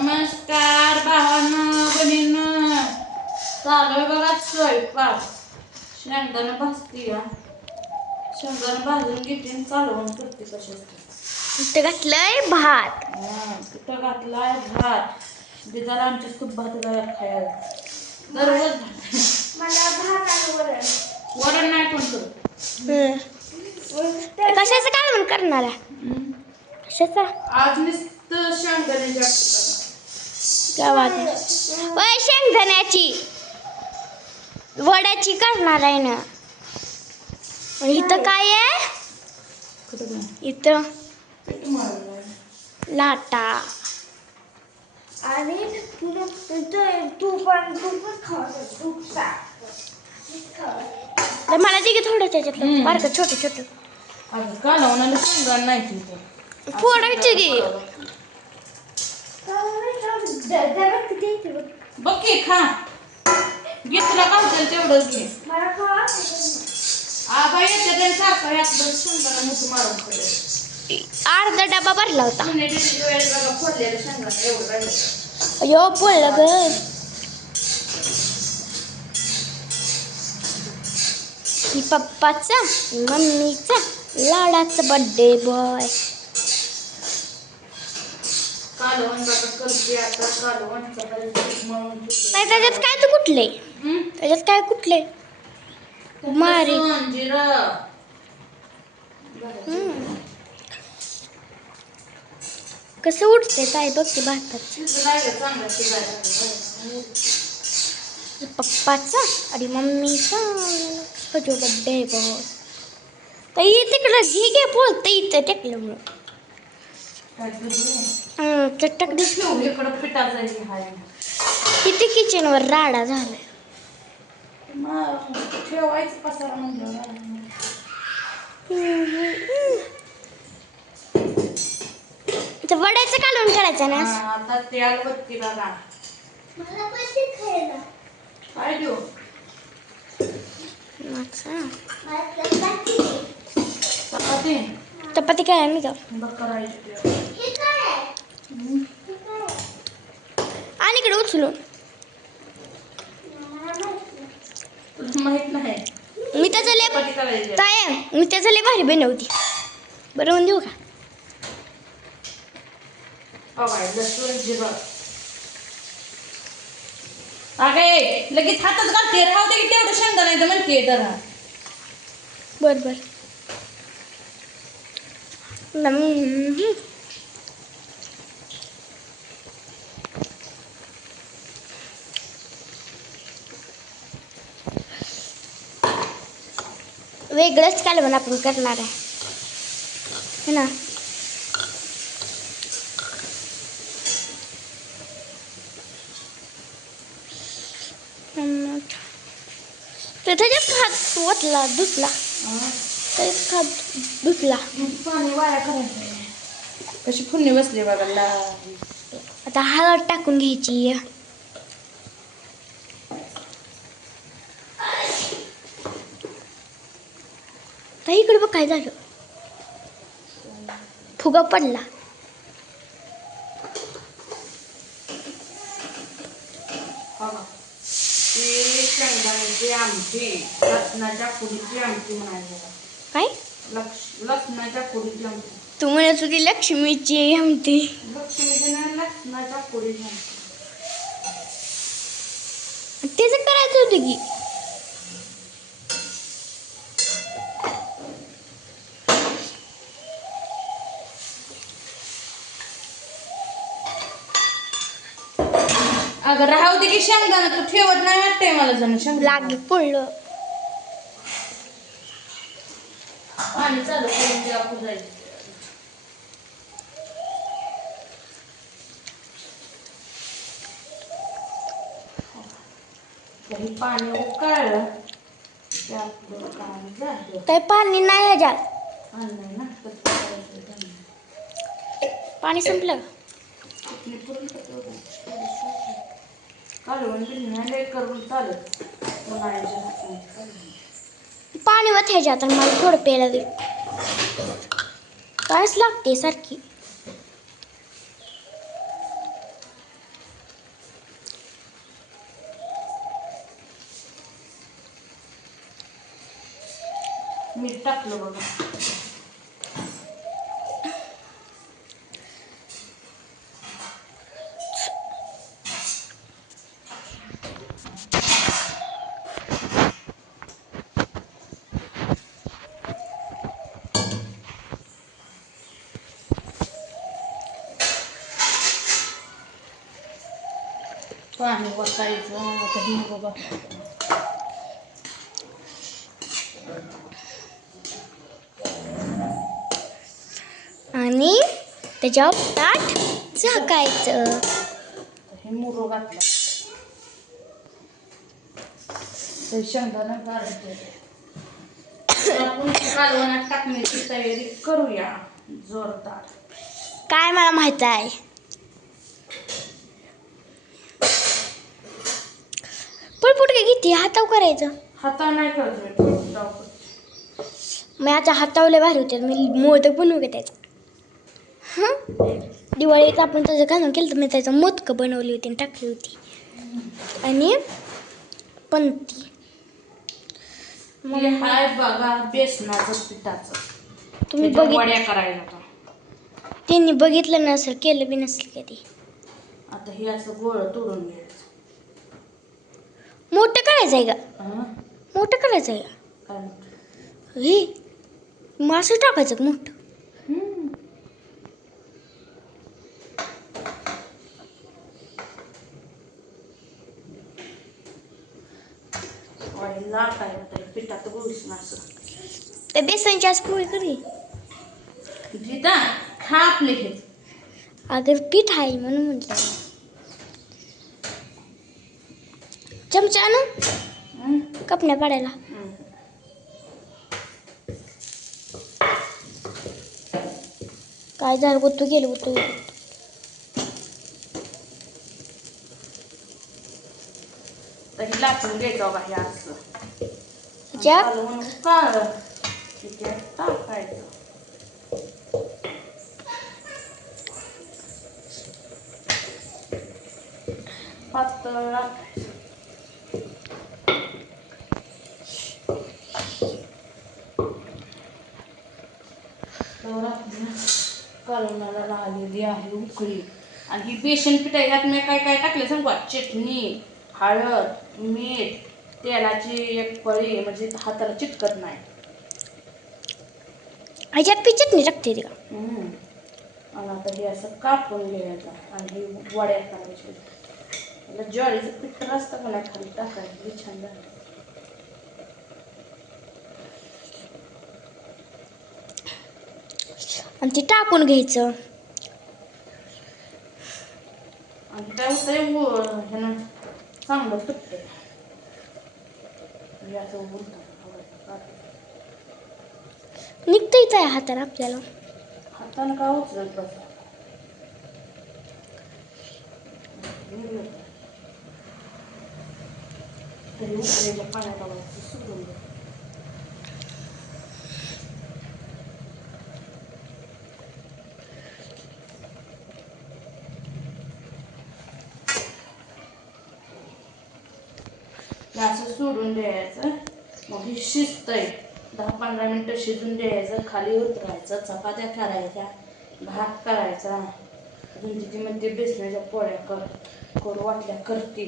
नमस्कार भावांनो बहिणींनो, चालू आहे बघा स्वयंपाक. शेंगदाणा भाजते, शेंगदाणा भाजून घेते आणि कालवण करते. इथं घातलंय भात. कुठं घातलाय भात. बिजाला आमच्या खूप भात घरात खायला दररोज. मला भात आणि वरण. वरण नाही कोण करत. कशाचं कालवण करणार आहे? कशाचा? आज नुसतं शेंगदाण्याची आमटी करणार. गावात ओय शेंगदाण्याची वड्याची करणार आहे ना. इथं काय आहे? इथं लाटा आणि मला दे थोडं त्याच्यातलं बारकं छोटं छोटं. कालवणाला शेंगदाणा नाही तिथं फोडायची गे. बघ की खा. घे तुला काय तेवढंच घे. आबा येते त्यांच्यासारखं यातलं शेंगदाणा मुठ मारून पडेल. अर्धा डबा भरला होता. फोडलेलं शेंगदाणा एवढं राहिलं. अयो पडलं ग. ही पप्पाचा मम्मीचा लाडाचा बर्थडे बॉय. कालवण करते आता. कालवण नाही त्याच्यात काय तर कुठले? त्याच्यात काय कुठले? मारी कसं उठते काय बघते भातात. पप्पाचा आणि मम्मीचा बर्थडे बॉय. ताई तिकडं घे घे बोलते इथं टेकल्यामुळं. चटक इकडं पिठाचा हे आहे. किती किचनवर राडा झालाय. ठेवायचं पसारा म्हणलं. वड्याचं कालवण करायचं ना. आता तेल बत्ती बघा. काय देऊ? चपाती. चपाती काय आहे मी का आणि इकडे उचलून माहित नाही. मी त्याचं लय काय मी त्याचं लय भारी बनवती. बनवून देऊ का? लसूण जिरं. अगे लगेच हातच घालते. राहते की तेवढं शेंगदाणा नाही तर म्हणते तर. बर बर. वेगळंच कालवण आपण करणार आहे ना. त्याच्यात खात वतला धुतला. त्याच्यात खात धुतला. पाणी वाया करायचं. कशी फुन्नी बसली बघा. आता हळद टाकून घ्यायची. इकडे बघ काय झालं. फुगा पडला. शेंगदाण्याची आमटी. लसणाच्या कुडीची आमटी म्हणायला. काय? लसणाच्या कुडीची आमटी. तू म्हणत होती लक्ष्मीची आमटी. लक्ष्मीची नाही, लसणाच्या कुडीची आमटी. तेच करायचं होतं की. अगं राहू दे की शेंगदाणा. तू ठेवत नाही वाटतंय मला जण शेंगदाणा. लागे पडलं. पाणी चालू करून ते आपण जायचं. पाणी उकळलं ते आपलं काम झालं. काही पाणी नाही ह्याच्यात. आणलंय ना पाणी संपलं. कालवण बिलवण करून चालत. पाणी वत ह्याच्यात आणि मला थोडं प्यायला दे. कायच लागते सारखी. मीठ टाकलं बघा. पाणी वतायचं आता ही बघा. आणि त्याच्यावर ताट झाकायचं. हे मुरो घातला. ते शेंगदाणा घालायचे. आपण कालवणात टाकण्याची तयारी करूया जोरदार. काय मला माहित आहे. पळपुट काय किती हाताव करायचं. हाता नाही करत मी आता हातावले भारी होते. मी मोदक बनवू का त्याचा. हां दिवाळीत आपण त्याचं घालून केलं तर मी त्याचं मोदकं बनवली होती आणि टाकली होती. आणि पंती हे हाय बघा बेसनाचं पिठाचं. तुम्ही वड्या करायला आता. त्यांनी बघितलं नसेल केलं बी नसेल कधी. आता हे असं गोळ तोडून घ्यायचं. मोठं करायचं आहे का. हं? मोठं करायचं आहे का. काय म्हणते? हे मासं टाकायचं का मोठं. लाटायला पिठात गुळून असं. ते बेसनची आज पोळी करी. गीता खा आपले हे. अगर पीठ आहे म्हणून म्हटलं. चमचा आणू कपण्या पाडायला. काय झालं गोतू गेलं गोतू गेलं. तर लाटून घ्यायचं बघा हे असं. टाकायचं. पातळ कालवणाला लागलेली आहे उकळी. आणि ही बेसन पीठ आहे. ह्यात मी काय काय टाकले सांगू का. चटणी, हळद, मीठ, तेलाची एक पळी म्हणजे हाताला चिटकत नाही. ह्याच्यात पी चटणी टाकते का. आणि आता हे असं कापून घ्यायचं आणि हे वड्या करायच्या. ज्वारीचं पीठ असतं का नाही खाली टाकायचं. छान झालं. आणि ते टाकून घ्यायचं. आणि काय होतं ह्यानं चांगलं तुटतं. असं निघतं इथं आहे हाताला आपल्याला. हातानं का उचलत बसा. तरी उकळीच्या पाण्यात सोडून द्या. असं सोडून द्यायचं. मग हे शिजतंय. 10-15 मिनिटं शिजून द्यायचं. खाली उतरायचं. चपात्या करायच्या. भात करायचा. अजून तिथे म्हणते बेसनाच्या पोळ्या करू वाटल्या करते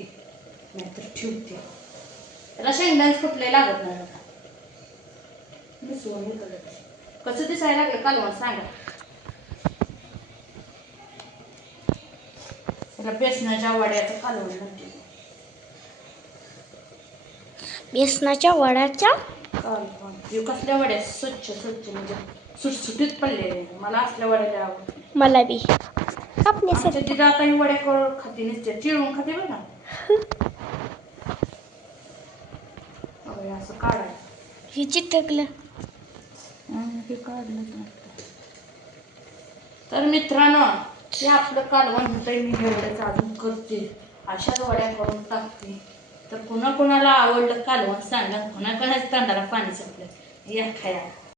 नाहीतर ठेवते. त्याला शेंगदाणे कुठले लागत नाही. कसं दिसायला लागलं कालवण सांगा. त्याला बेसनाच्या वड्याचं कालवण म्हणते. बेसनाच्या वड्याच्या कालवण. कसल्या वड्या स्वच्छ म्हणजे सुटसुटीत पडलेले. मला असल्या वड्या आवडतात. मला बी कापण्यासाठी. तिथं आता ही वड्या करून खाते नसते. चिरून खाते बघा. असं काढायचं. हे चिटकलं. हे काढलं. तर मित्रांनो हे आपलं कालवण होतंय. मी एवढंच अजून करते. अशाच वड्या करून टाकते. तर कुणाला आवडलं कालवण सांगा. कुणाच्या तोंडाला पाणी सुटलं या खाया.